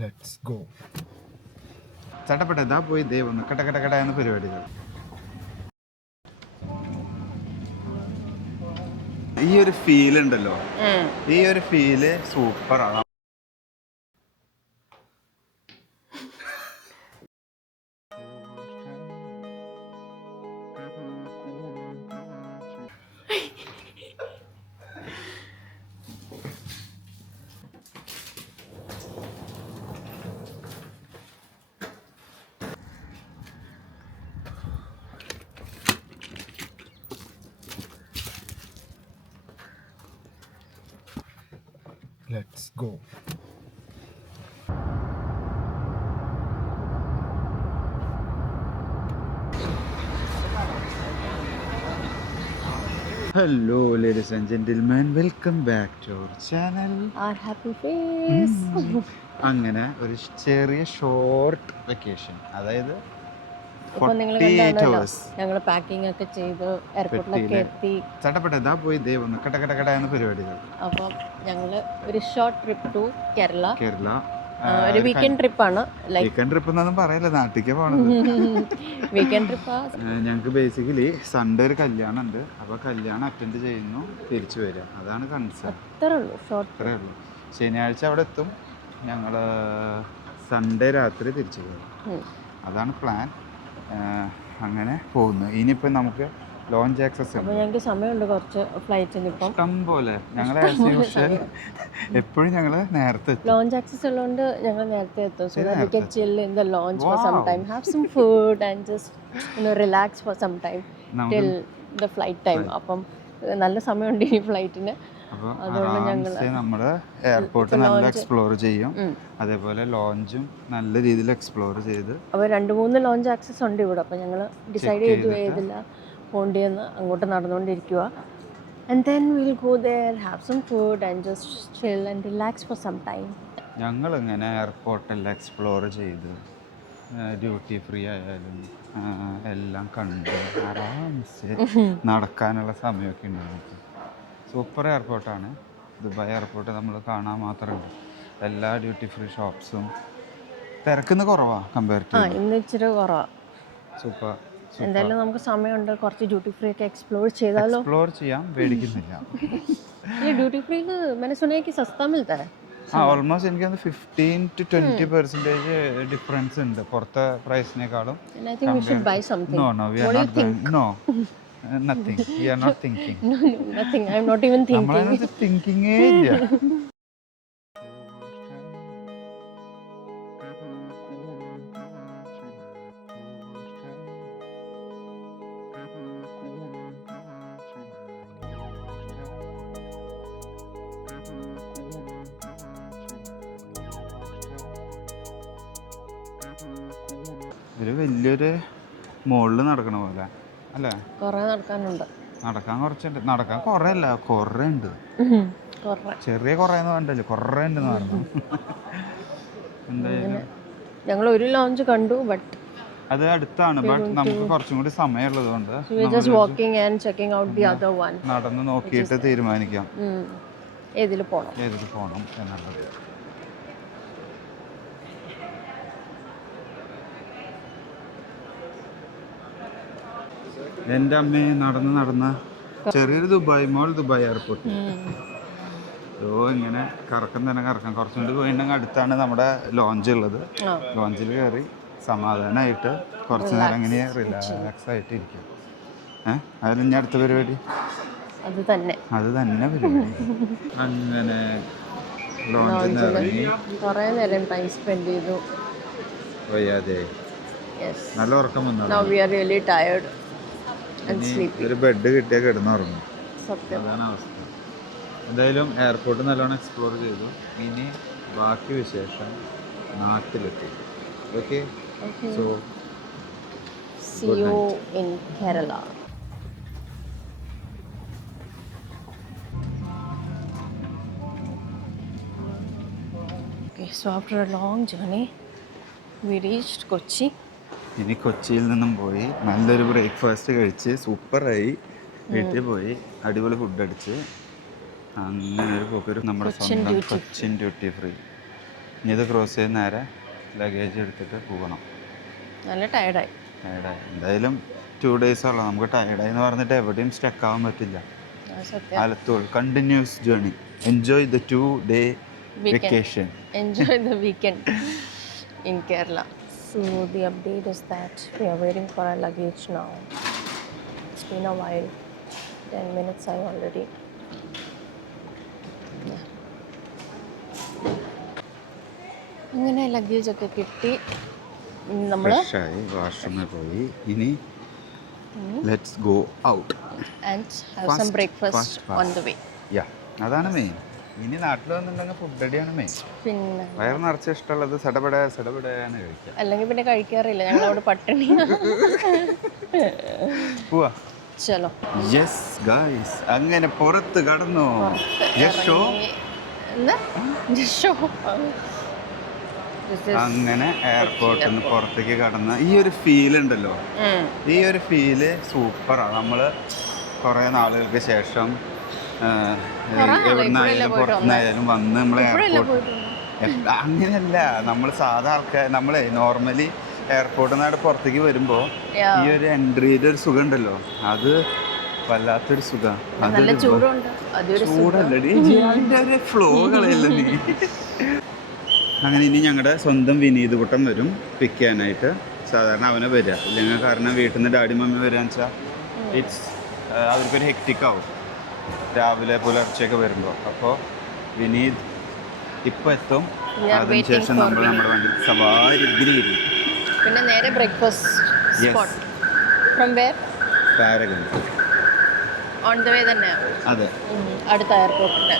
Let's go. ചട്ടപ്പെട്ട ഇതാ പോയി ദേ വന്നു കട്ട കട്ട കട്ട എന്ന പരിപാടികൾ. ഈ ഒരു ഫീൽ ഉണ്ടല്ലോ, ഈ ഒരു ഫീല് സൂപ്പറാണ്. Let's go. Hello ladies and gentlemen, welcome back to our channel. Our happy face. അങ്ങനെ ഒരു ചെറിയ ഷോർട്ട് വെക്കേഷൻ, അതായത് ഇപ്പൊ നിങ്ങൾ കണ്ടാണല്ലോ ഞങ്ങൾ പാക്കിംഗ് ഒക്കെ ചെയ്ത് എയർപോർട്ടിലൊക്കെ എത്തി. ചട്ടപ്പെട്ട ഇതാ പോയി ദേ വന്നു കട്ട കട്ട കട്ട എന്ന പരിപാടികൾ. അപ്പം ഞങ്ങൾ ഒരു ഷോർട്ട് ട്രിപ്പ് ടു കേരള. ഒരു വീക്കെൻഡ് ട്രിപ്പാണ്. വീക്കെൻഡ് ട്രിപ്പ് എന്നൊന്നും പറയല്ല, നാട്ടിലേക്ക് പോകണത്. വീക്കെൻഡ് ട്രിപ്പാ. ഞങ്ങൾക്ക് ബേസിക്കലി സൺഡേ ഒരു കല്യാണം ഉണ്ട്, അപ്പോൾ കല്യാണം അറ്റൻഡ് ചെയ്യുന്നു, തിരിച്ചു വരിക, അതാണ് കൺസേൺ. അത്രേ ഉള്ളൂ. ശനിയാഴ്ച അവിടെ എത്തും, ഞങ്ങൾ സൺഡേ രാത്രി തിരിച്ചു പോകും, അതാണ് പ്ലാൻ. അങ്ങനെ പോകുന്നു. ഇനിയിപ്പോൾ നമുക്ക് ലോഞ്ച് ആക്സസ് ഉണ്ട്. ഞങ്ങൾക്ക് സമയമുണ്ട് കുറച്ച് ഫ്ലൈറ്റിന്. ഇപ്പം ഇഷ്ടം പോലെ ഞങ്ങൾ എപ്പോഴും ഞങ്ങൾ നേരത്തെ ലോഞ്ച് ആക്സസ് ഉള്ളതുകൊണ്ട് ഞങ്ങൾ നേരത്തെ എത്തും. So that we can chill in the lounge for some time, have some food and just relax for some time till the flight time. അപ്പം നല്ല സമയമുണ്ട് ഈ ഫ്ലൈറ്റിന്. അതുകൊണ്ട് ഞങ്ങൾ നമ്മുടെ എയർപോർട്ട് നല്ല എക്സ്പ്ലോർ ചെയ്യും, അതേപോലെ ലോഞ്ചും നല്ല രീതിയിൽ എക്സ്പ്ലോർ ചെയ്ത്. അപ്പോൾ 2-3 ലോഞ്ച് ആക്സസ് ഉണ്ട് ഇവിടെ. അപ്പോൾ ഞങ്ങൾ ഡിസൈഡ് ചെയ്തു ഏതില്ല പോണ്ടിയെന്ന്. അങ്ങോട്ട് നടന്നുകൊണ്ടിരിക്കുക. And then will go there, have some food and just chill and relax for some time. ഞങ്ങൾ ഇങ്ങനെ എയർപോർട്ടെല്ലാം എക്സ്പ്ലോർ ചെയ്ത് ഡ്യൂട്ടി ഫ്രീ ആയാലും എല്ലാം കണ്ട് ആരാംസെ നടക്കാനുള്ള സമയമൊക്കെ ഉണ്ടാവും. സൂപ്പർ എയർപോർട്ടാണ് ദുബായ് എയർപോർട്ട്. നമ്മൾ കാണാൻ മാത്രമുണ്ട്, എല്ലാ ഡ്യൂട്ടി ഫ്രീ ഷോപ്സും തിരക്കുന്ന കുറവാണ് കമ്പയർ ടു ഇന്ന് ഇച്ചിരി കുറവാണ്. സൂപ്പർ. എന്തായാലും നമുക്ക് സമയമുണ്ട്, കുറച്ച് ഡ്യൂട്ടി ഫ്രീ ഒക്കെ എക്സ്പ്ലോർ ചെയ്താലോ. എക്സ്പ്ലോർ ചെയ്യാം, പേടിക്കുന്നില്ല. ഡ്യൂटी फ्री मैंने सुना है कि सस्ता मिलता है. ഓൾമോസ്റ്റ് എനിക്ക് 15 to 20% ഡിഫറൻസ് ഉണ്ട് പുറത്തെ പ്രൈസിനേക്കാളും. Nothing. We are not thinking. No, nothing. I'm not even thinking. നമ്മളതിനകത്ത് തിങ്കിങ്ങേ ഇല്ല. ഒരു വലിയൊരു മുകളിൽ നടക്കണ പോലെ അല്ലേ? കുറേ നടക്കാനുണ്ട്. നടക്കാൻ കുറച്ചുണ്ട്. നടക്കാൻ കുറേ അല്ല, കുറേ ഉണ്ട്. ചെറിയ കുറേ കണ്ടല്ലോ, കുറേ ഉണ്ടെന്ന് പറഞ്ഞു. എന്തായാലും ഞങ്ങൾ ഒരു ലോഞ്ച് കണ്ടു, ബട്ട് അത് അടുത്താണ്. ബട്ട് നമുക്ക് കുറച്ചും കൂടി സമയമുള്ളത് കൊണ്ട് നടന്ന് നോക്കിയിട്ട് തീരുമാനിക്കാം ഏതിൽ പോകണം എന്നുള്ളത്. എൻ്റെ അമ്മയെ നടന്ന് ചെറിയൊരു ദുബായ് മോൾ, ദുബായ് എയർപോർട്ട്. ഇങ്ങനെ കറക്കം തന്നെ കറക്കാം. കുറച്ചും കൂടി പോയിട്ടുണ്ടെങ്കിൽ അടുത്താണ് നമ്മുടെ ലോഞ്ച് ഉള്ളത്. ലോഞ്ചിൽ കയറി സമാധാനമായിട്ട് കുറച്ച് നേരം ഇങ്ങനെ റിലാക്സ് ആയിട്ട് ഇരിക്കും. അതിൽ ഇനി അടുത്ത പരിപാടി അത് തന്നെ പരിപാടി. അങ്ങനെ ലോഞ്ചിൽ ഇറങ്ങി കുറേ നേരം ടൈം സ്പെൻഡ് ചെയ്തു. വയ്യാതെ നല്ല ഉറക്കം വന്നു. ഒരു ബെഡ് കിട്ടിയാൽ കിടന്നുറങ്ങും, അതാണ് അവസ്ഥ. എന്തായാലും എയർപോർട്ട് നല്ലോണം എക്സ്പ്ലോർ ചെയ്തു. ഇനി ബാക്കി വിശേഷം നാട്ടിലെത്തി. Okay, so see you in Kerala. Okay, so after a long journey we reached Kochi. ഇനി കൊച്ചിയിൽ നിന്നും പോയി നല്ലൊരു ബ്രേക്ക്ഫാസ്റ്റ് കഴിച്ച് സൂപ്പറായി വീട്ടിൽ പോയി അടിപൊളി ഫുഡ് അടിച്ച് അങ്ങനെ ഒരു പോക്കൊരു നമ്മുടെ സ്വന്തം കൊച്ചിൻ ഡ്യൂട്ടി ഫ്രീ. ഇനി ഇത് ക്രോസ് ചെയ്ത് നേരെ ലഗേജ് എടുത്തിട്ട് പോകണം. നല്ല ടയർഡായി. എന്തായാലും 2 days ഉള്ളൂ. നമുക്ക് ടയർഡായി എന്ന് പറഞ്ഞിട്ട് എവിടെയും സ്റ്റക്ക് ആവാൻ പറ്റില്ല. Alathur continuous journey. Enjoy the 2-day vacation. Enjoy the weekend in Kerala. So the update is that we are waiting for our luggage now. It's been a while. 10 minutes I already. അങ്ങനെ luggage ഒക്കെ കിട്ടി. നമ്മൾ ഫ്രഷായി വാഷ്റൂമിൽ പോയി. ഇനി let's go out and have some breakfast on the way. Yeah, അതാണ് main. ഇനി നാട്ടിൽ വന്നിട്ടുണ്ടെങ്കിൽ ഫുഡ് അടിയാണ് മെയിൻ. പിന്നെ വയറ് നിറച്ച് ഇഷ്ടമുള്ളത് സടപടയാണ് കഴിക്കുക. അല്ലെങ്കിൽ പിന്നെ കഴിക്കാറില്ല, ഞങ്ങളവിടെ പട്ടിണി. പോവാ. ചലോ. യെസ് ഗൈസ്, അങ്ങനെ പുറത്ത് കടന്നു. അങ്ങനെ എയർപോർട്ടിൽ നിന്ന് പുറത്തേക്ക് കടന്ന ഈ ഒരു ഫീൽ ഉണ്ടല്ലോ, ഈ ഒരു ഫീല് സൂപ്പറാണ്. നമ്മള് കുറെ നാളുകൾക്ക് ശേഷം എവിടുന്നായാലും പുറത്തുനിന്നായാലും വന്ന് നമ്മൾ എയർപോർട്ട്, അങ്ങനെയല്ല നമ്മൾ സാധാ ആൾക്കാർ, നമ്മളെ നോർമലി എയർപോർട്ടിൽ നിന്നാണ് പുറത്തേക്ക് വരുമ്പോൾ ഈ ഒരു എൻട്രിയുടെ ഒരു സുഖം ഉണ്ടല്ലോ, അത് വല്ലാത്തൊരു സുഖം. ചൂടല്ലടി, ഒരു ഫ്ലോ കളയല്ല നീ. അങ്ങനെ ഇനി ഞങ്ങളുടെ സ്വന്തം വിനീത് കുട്ടൻ വരും പിക്ക് ചെയ്യാനായിട്ട്. സാധാരണ അവനെ വരിക, ഇല്ലെങ്കിൽ കാരണം വീട്ടിൽ നിന്ന് ഡാഡി മമ്മി വരികയെന്ന് വെച്ചാൽ ഇറ്റ്സ് അവർക്കൊരു ഹെക്റ്റിക് ആവും രാവിലെ പുലർച്ചയൊക്കെ വരുമ്പോൾ. അപ്പോൾ വിനീത് ഇപ്പോൾ എത്തും. അതിനുശേഷം നമ്മൾ നമ്മുടെ വണ്ടി സവാരി പിന്നെ നേരെ ബ്രേക്ക്ഫാസ്റ്റ് പാരഗൺ ഓൺ ദ വേ തന്നെ. അതെ, അടുത്ത എയർപോർട്ടിൻ്റെ.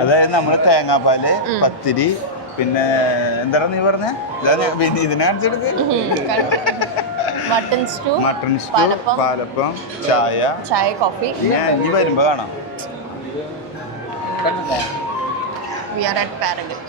അതായത് നമ്മള് തേങ്ങാപ്പാല്, പത്തിരി, പിന്നെ എന്താണ് നീ പറഞ്ഞ ഇതിനനുസരിച്ച് മട്ടൺ സ്റ്റൂ, പാലപ്പം, ചായ, കോഫി. ഇനി വരുമ്പോ കാണാം. We are at Paragon.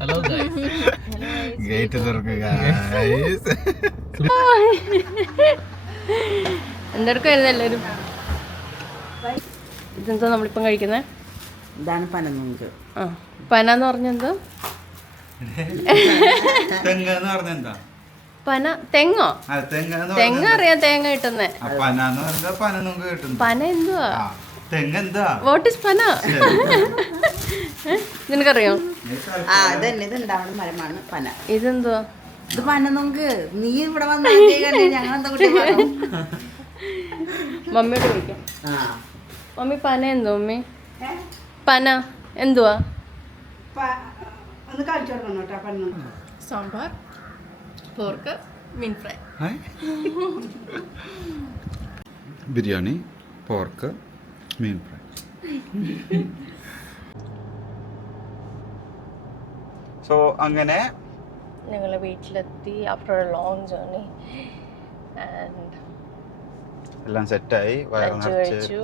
Hello guys. Gate തുറക്കുക. എന്തെടുക്കായിരുന്നു എല്ലാവരും? ഇതെന്താ നമ്മളിപ്പം കഴിക്കുന്നത്? ഇതാണ് പനനൂങ്ക്. ആ, പന പറഞ്ഞെന്തോ? തെങ്ങന്ന് പറഞ്ഞ എന്താ? പന തെങ്ങോ? തെങ്ങ അറിയാം, തേങ്ങ കിട്ടുന്നേ. പന എന്തുവാ? വാട്ട് ഈസ് പന? നിനക്കറിയോ? ഇതുണ്ടാവണ മരമാണ് പന. ഇതെന്തുവാ? ഇത് പനനൂങ്ക്. നീ ഇവിടെ വന്ന ഞങ്ങളെന്താ കുട്ടി മമ്മിയോട് ചോദിക്കാം. മമ്മി പന എന്തോ? മമ്മി പന എന്തുവാ? ഒന്ന് കാണിച്ചു കൊടുക്കണം കേട്ടോ. പനനൂങ്ക് സാമ്പാർ, പോർക്ക്, മീൻ ഫ്രൈ. ബിരിയാണി, പോർക്ക്, മീൻ ഫ്രൈ. സോ അങ്ങനെ ഞങ്ങൾ വീട്ടിലെത്തി after A long journey and എല്ലാം സെറ്റായി. വയറ് നിറച്ച്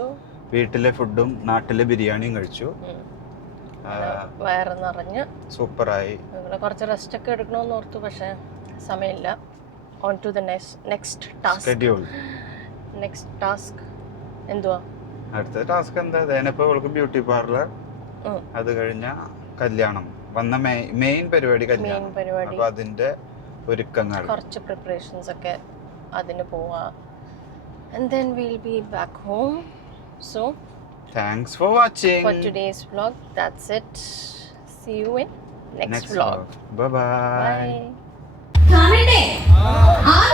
വീട്ടിലെ ഫുഡും നാട്ടിലെ ബിരിയാണിയും കഴിച്ചു. വയറ് നിറഞ്ഞ് സൂപ്പറായി. ഞങ്ങൾ കുറച്ച് റെസ്റ്റ് ഒക്കെ എടുക്കണമെന്ന് ഓർത്തു, പക്ഷേ സമയമില്ല. On to the next task എന്തുവാ? അടുത്ത ടാസ്ക് എന്താ? ഞാനിപ്പോ അവൾക്ക് ബ്യൂട്ടി പാർലർ, അത് കഴിഞ്ഞ കല്യാണം വന്ന മെയിൻ പരിപാടി കല്യാണം. അപ്പൊ അതിന്റെ ഒരുക്കങ്ങൾ, കുറച്ച് പ്രിപ്പറേഷൻസ് ഒക്കെ അതിന് പോവാ. And then we'll be back home. So thanks for watching for today's vlog. That's it. See you in next vlog. Bye bye. Bye.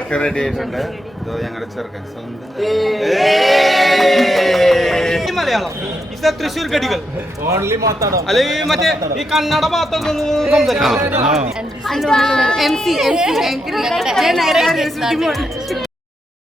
ഒക്കെ റെഡി ആയിട്ടുണ്ട്. ഇതോ ഞങ്ങളുടെ ചെറുക്കൻ സ്വന്തം മലയാളം തൃശ്ശൂർ കടികൾ അല്ലെങ്കിൽ മറ്റേ ഈ കന്നഡ ഭാഗത്തൊന്നും സംസാരിക്കാം. MC